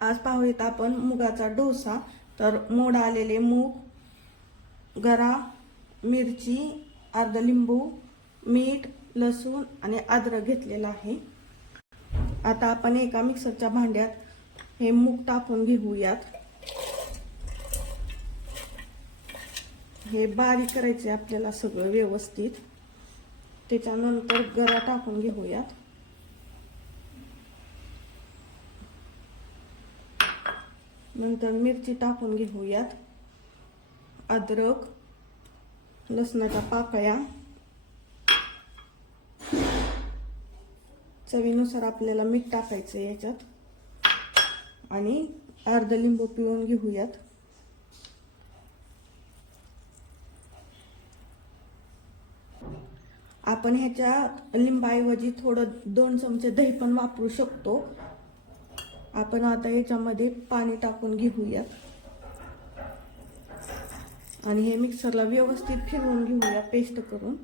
आज पाहूयात आपण मुगाचा डोसा। तर मोड आलेले मूग, गरा, मिरची, अर्धा लिंबू, मीठ, लसूण आणि अद्रक घेतलेला आहे। आता आपण एका मिक्सरच्या भांड्यात हे मूग टाकून घेऊयात। हे बारीक करायचे आपल्याला सगळं व्यवस्थित। त्याच्यानंतर गरा टाकून घेऊयात। नंतर मिरची टाकून घेऊयात, अद्रक, लसणाच्या पाकळ्या, चवीनुसार आपल्याला मीठ टाकायचं याच्यात आणि अर्धा लिंबू पिळून घेऊयात। आपण ह्याच्या लिंबाऐवजी थोडं 2 चमचे दही पण वापरू शकतो। आपण आता याच्यामध्ये पाणी टाकून घेऊयात आणि हे मिक्सरला व्यवस्थित फिरवून घेऊया पेस्ट करून।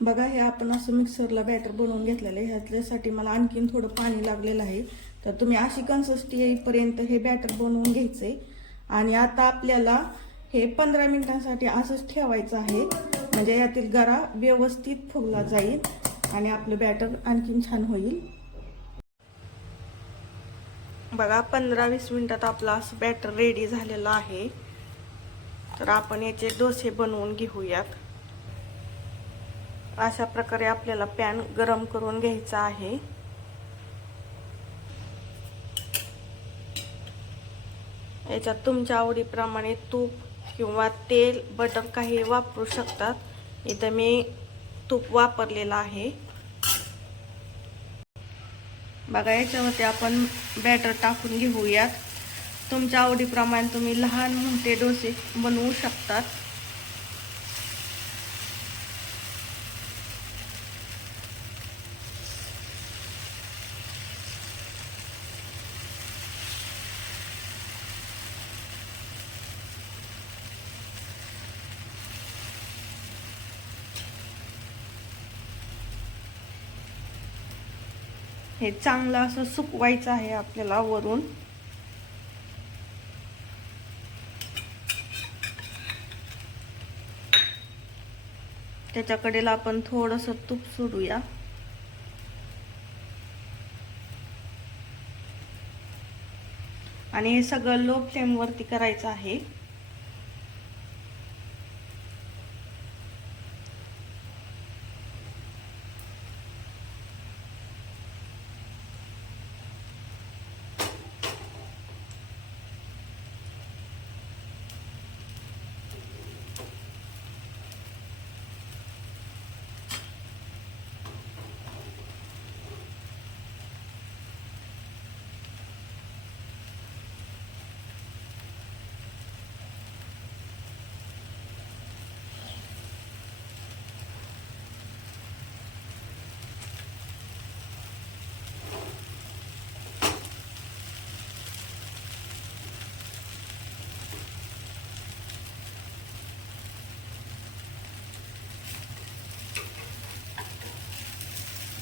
बघा, हे आपण असं मिक्सरला बॅटर बनवून घेतलेलं आहे। ह्याच्यासाठी मला आणखीन थोडं पाणी लागलेलं आहे। तर तुम्ही अशी कन्सिस्टन्सी येईपर्यंत हे बॅटर बनवून घ्यायचंय आणि आता आपल्याला हे 15 मिनिटांसाठी असंच ठेवायचं आहे, म्हणजे यातील गरा व्यवस्थित फुगला जाईल आणि आपलं बॅटर आणखीन छान होईल। बघा, 15-20 मिनिटात आपला असं बॅटर रेडी झालेलं आहे। तर आपण याचे डोसे बनवून घेऊयात। अशा प्रकारे आपल्याला पॅन गरम करून घ्यायचा आहे। याच्यात तुमच्या आवडीप्रमाणे तूप किंवा तेल, बटर काही वापरू शकतात। इथं मी तूप वापरलेलं आहे। बघा, याच्यावरती आपण बॅटर टाकून घेऊयात। तुमच्या आवडीप्रमाणे तुम्ही लहान मोठे डोसे बनवू शकतात। हे चांगलं असं सुकवायचं आहे आपल्याला वरून। त्याच्याकडेला आपण थोडंसं तूप सोडूया आणि हे सगळं लो फ्लेम वरती करायचं आहे।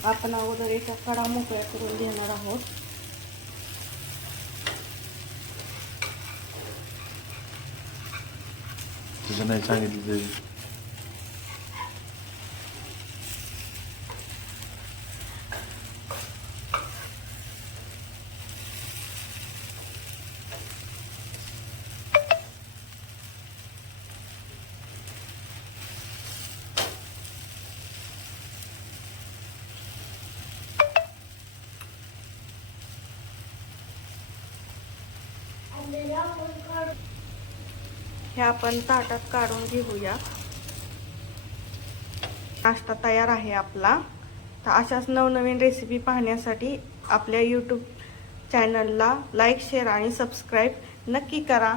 आपण अगोदर याच्या कडा मोकळ्या करून घेणार आहोत। तुझं नाही सांगितलं हे आपण ताटात काढून घेऊया। नाश्ता तयार आहे आपला। तर अशाच नवनवीन रेसिपी पाहण्यासाठी आपल्या YouTube चॅनलला लाईक, शेअर आणि सबस्क्राईब नक्की करा।